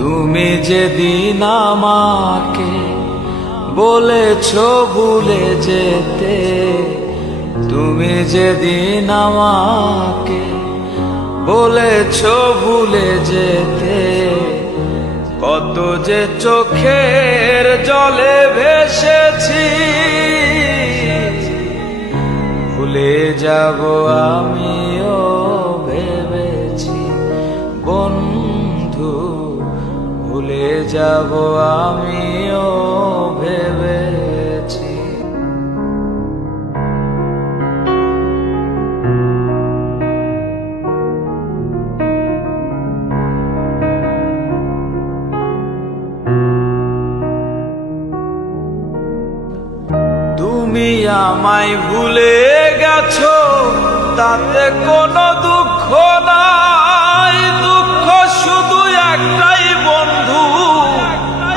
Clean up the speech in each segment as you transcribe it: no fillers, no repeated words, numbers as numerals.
তুমি যেদিন আমাকে বলেছো ভুলে যেতে, তুমি যেদিন আমাকে বলেছো ভুলে যেতে, কত যে চোখের জলে ভেসেছি, ভুলে যাব আমিও ভেবেছি বন্ধু, ভুলে যাব আমিও ভেবেছি। তুমি আমায় ভুলে গেছো তাতে কোনো দুঃখ নাই, দুঃখ শুধু একটাই বন্ধু,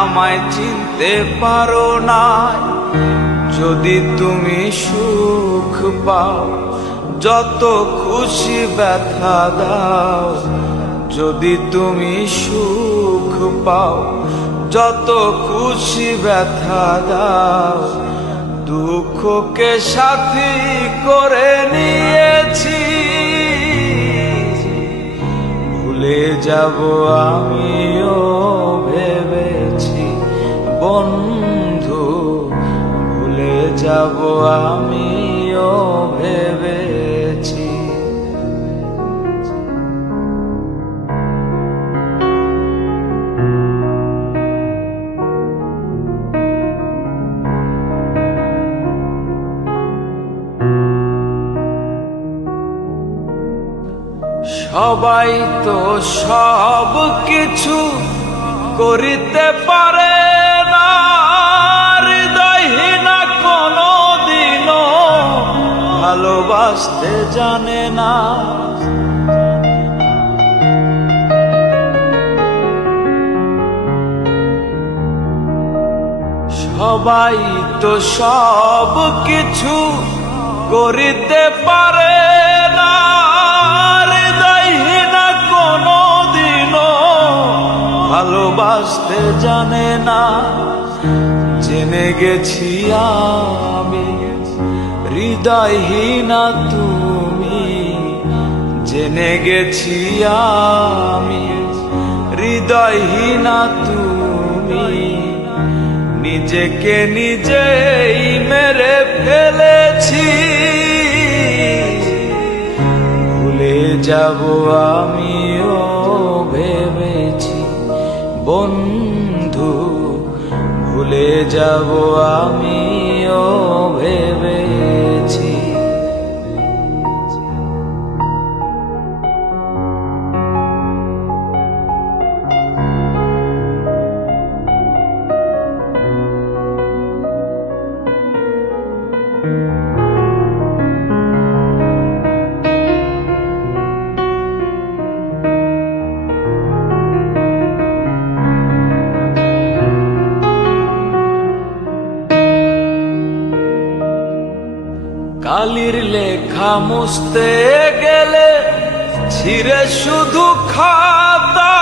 আমায় চিনতে পারো না। যদি তুমি সুখ পাও যত খুশি ব্যথা দাও, যদি তুমি সুখ পাও যত খুশি ব্যথা দাও, দুঃখকে সাথী করে নিয়েছি, ভুলে যাব আমিও ভেবেছি বন্ধু, ভুলে যাব আমিও ভেবেছি। সবাই তো সব কিছু করিতে পারে না, হৃদয়হীনা কোনো দিনও ভালোবাসতে জানে না। সবাই তো সব কিছু করিতে পারে না, হৃদয়হীনা কোনো দিনও ভালোবাসতে জানে না। জেনে গেছি আমি হৃদয়হীনা তুমি, জেনে গেছি আমি হৃদয়হীনা তুমি, নিজেকে নিজেই মেরে ফেলেছি, ভুলে যাব আমিও ভেবেছি বন্ধু, ভুলে যাব আমিও ভেবেছি। কালির লেখা মুছতে গেলে ছিঁড়ে শুধু খাতা,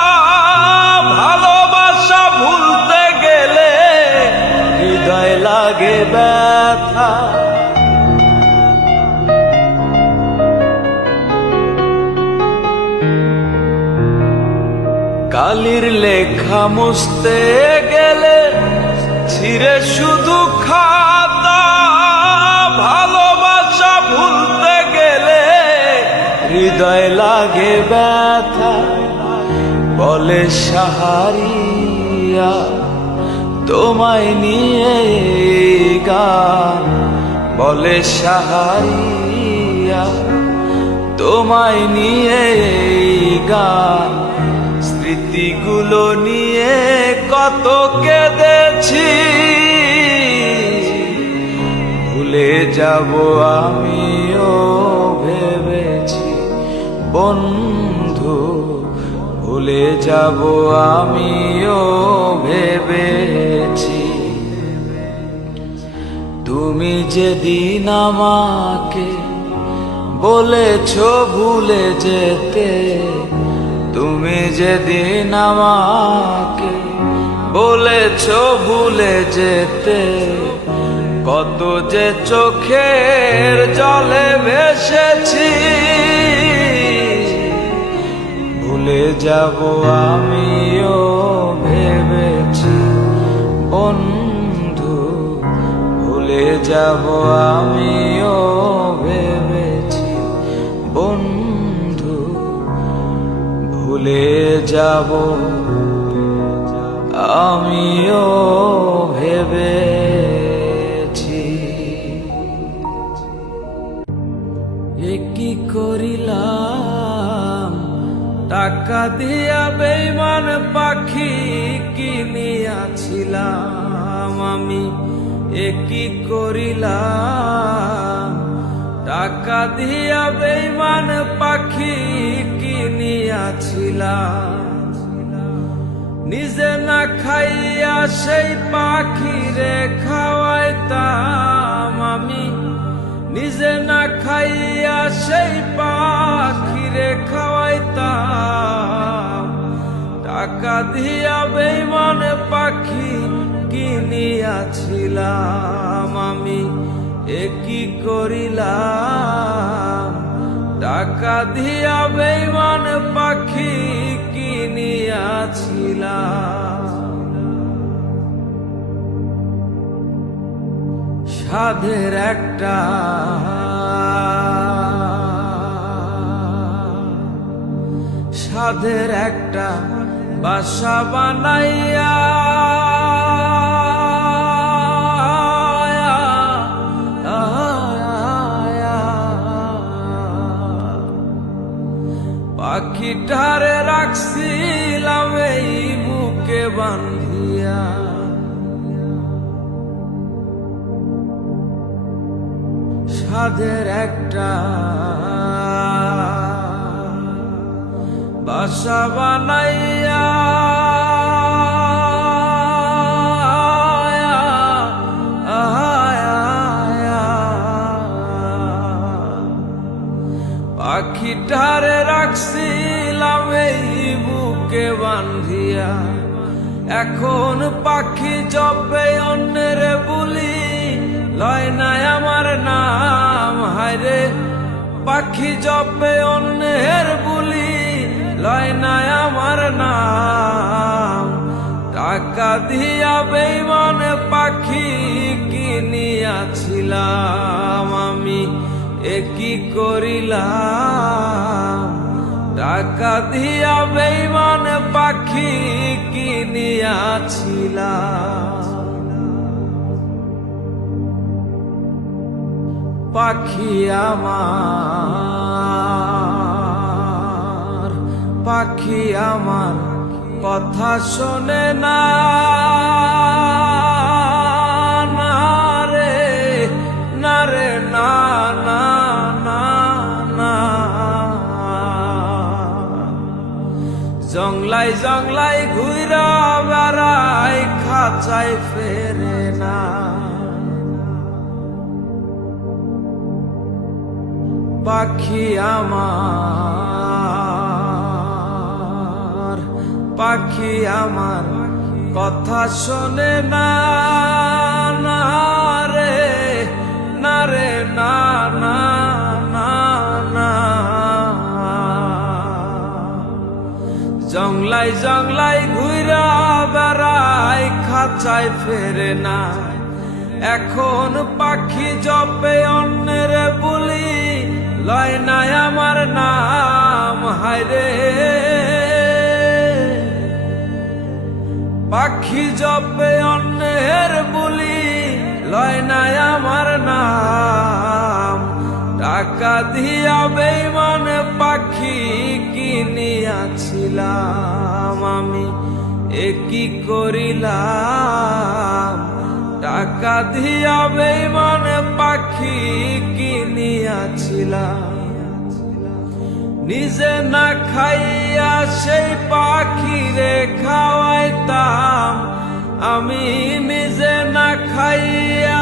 ভালোবাসা ভুলতে গেলে হৃদয় লাগে ব্যথা। কালির লেখা মুছতে গেলে ছিঁড়ে শুধু খাতা, ভালোবাসা ভুলতে গেলে হৃদয় লাগে ব্যথা। বলে সাহারিয়া তোমায় নিয়ে গান, বলে সাহারিয়া তোমায় নিয়ে গান, স্মৃতিগুলো নিয়ে কত কেঁদেছি, ভুলে যাব আমিও ভেবেছি বন্ধু, ভুলে যাব আমিও ভেবেছি। তুমি যেদিন আমাকে বলেছো ভুলে যেতে, তুমি যেদিন আমাকে বলেছ ভুলে যেতে, কত যে চোখের জলে ভেসেছি। ভুলে যাব আমিও ভেবেছি বন্ধু, ভুলে যাব আমিও ভেবেছি বন্ধু, ভুলে যাব আমিও ভেবেছি। এ কি করিলাম, টাকা দিয়া বেঈমান পাখি কিনিয়াছিলাম আমি। এ কি করিলাম, টাকা দিয়া বেঈমান পাখি কিনিয়াছিলাম। নিজে না খাইয়া সেই পাখিরে খাওয়াইতাম আমি। নিজে না খাইয়া সেই পাখিরে খাওয়াইতাম। টাকা দিয়া বেঈমান পাখি কিনিয়াছিলাম আমি। এ কি করিলাম, টাকা দিয়া বেঈমান পাখি কিনিয়াছিলাম। সাধের একটা বাসা বানাইয়া পাখিটারে রাখছিলাম এই বুকে বান্ধিয়া। সাধের একটা বাসা বানাইয়া পাখিটারে রাখছিলাম এই বুকে বান্ধিয়া। এখন পাখি জপে অন্যের বুলি, লয় নাই আমার নাম। হায়রে পাখি জপে অন্যের বুলি, লয় নাই আমার নাম। টাকা দিয়া বেঈমান পাখি কিনিয়াছিলাম আমি। এ কি করিলাম, টাকা দিয়া বেঈমান পাখি কিনিয়াছিলাম। পাখি আমার, পাখি আমার কথা শোনে না। না রে, না রে, না, না, না, না। জংলাই জংলাই ঘুইরা বেড়াই, খাঁচায় ফেরে না। পাখি আমার, পাখি আমার কথা শোনে না। না রে, না রে, না, না, না, না। জংলাই জংলাই ঘুইরা বেড়াই, খাঁচায় ফেরে না। এখন পাখি জপে অন্যের বুলি, লয় নাই আমার নাম। হায়রে পাখি জপে অন্যের বুলি, লয় নাই আমার নাম। টাকা দিয়া বেঈমান পাখি কিনিয়াছিলাম আমি। এ কি করিলাম, টাকা দিয়া বেঈমান পাখি কিনিয়াছিলাম। নিজে না খাইয়া সেই পাখিরে খাওয়াইতাম আমি। নিজে না খাইয়া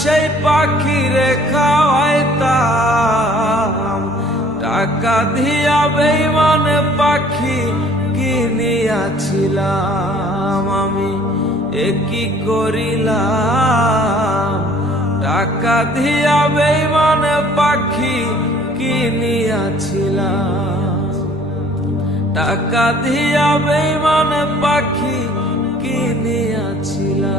সেই পাখিরে খাওয়াইতাম। টাকা টাকা দিয়া বেঈমান পাখি কিনিয়াছিলাম আমি, কি করিলাম। টাকা দিয়া বেঈমান পাখি কিনিয়াছিলাম, টাকা দিয়া বেঈমান পাখি কিনিয়াছিলাম,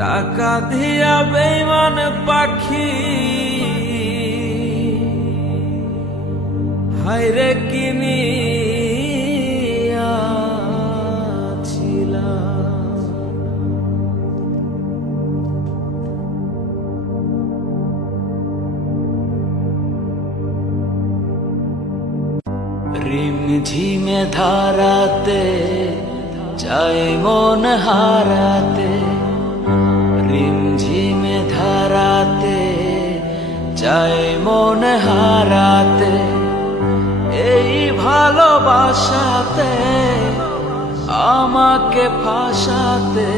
টাকা দিয়া বেঈমান পাখি হায়রে কিনিয়াছিলাম। রিমঝিমে ধারাতে চাই মন হারাতে, রিমঝিমে ধারাতে চাই মন হারাতে, এই ভালোবাসাতে আমাকে ফাঁসাতে।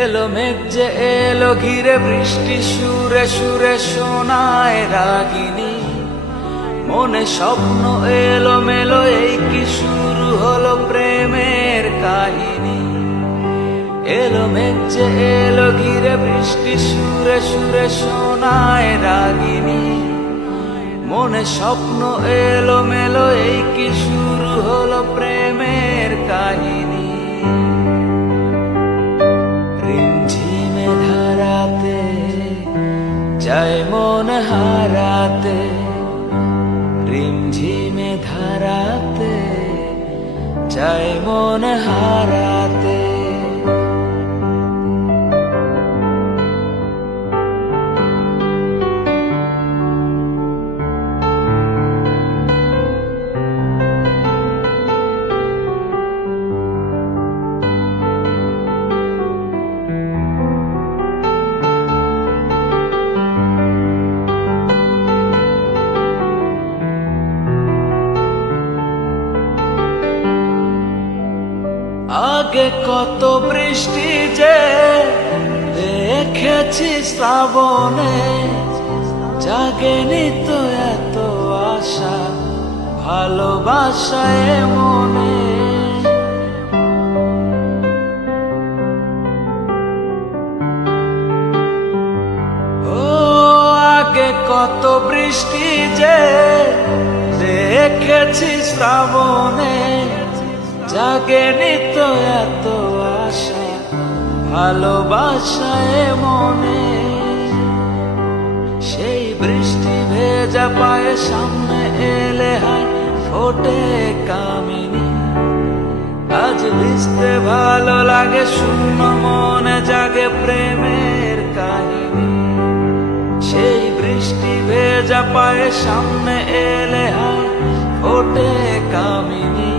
এলো মেঘ যে এলো ঘিরে বৃষ্টি সুরে সুরে শোনায় রাগিনী, মনে স্বপ্ন এলো মেলো, এই কি শুরু হলো প্রেমের কাহিনী। এলো মেঘ যে এলো ঘিরে বৃষ্টি সুরে সুরে শোনায় রাগিনী, মনে স্বপ্ন এলো মেলো, এই কি শুরু হলো প্রেমের কাহিনী। রিমঝিমে ধারাতে চাই মন হারাতে, রিমঝিমে ধারাতে চাই মন হারাতে। আগে কত বৃষ্টি যে দেখেছি শ্রাবণে, জাগেনি তো এত আশা ভালোবাসায় মনে। ও আগে কত বৃষ্টি যে দেখেছি শ্রাবণে, জাগেনি তো এত আশা ভালোবাসায় মনে। সেই বৃষ্টি ভেজা পায়ে সামনে এলে হায় ফোটে কামিনী, আজ ভিজতে ভালো লাগে শূন্য মনে জাগে প্রেমের কাহিনী। সেই বৃষ্টি ভেজা পায়ে সামনে এলে হায় ফোটে কামিনী,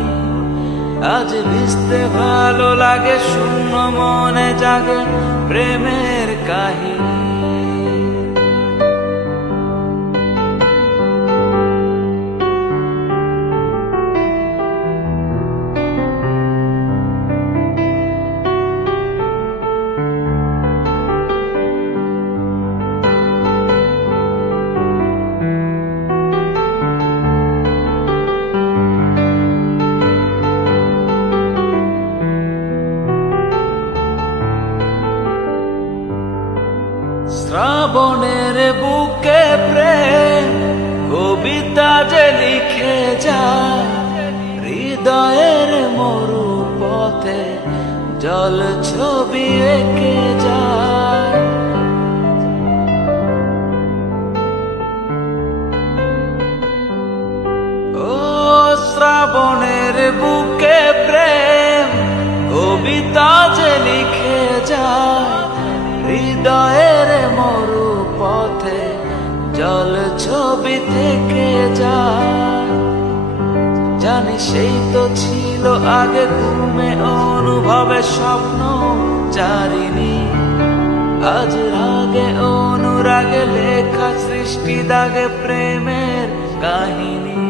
আজ ভিজতে ভালো লাগে শূন্য মনে জাগে প্রেমের কাহিনী। শ্রাবণের বুকে প্রেম কবিতা যে লিখে যায়, হৃদয়ের মরু পথে জল ছবি এঁকে যায়। ও শ্রাবণের বুকে প্রেম কবিতা যে লিখে যায়, হৃদয়ের মরু পথে জল ছবি থেকে যায়। জানি সেই তো ছিল আগে ঘুমে অনুভবে স্বপ্ন চারিণী, আজ রাগে অনুরাগে লেখা সৃষ্টি দাগে প্রেমের কাহিনী।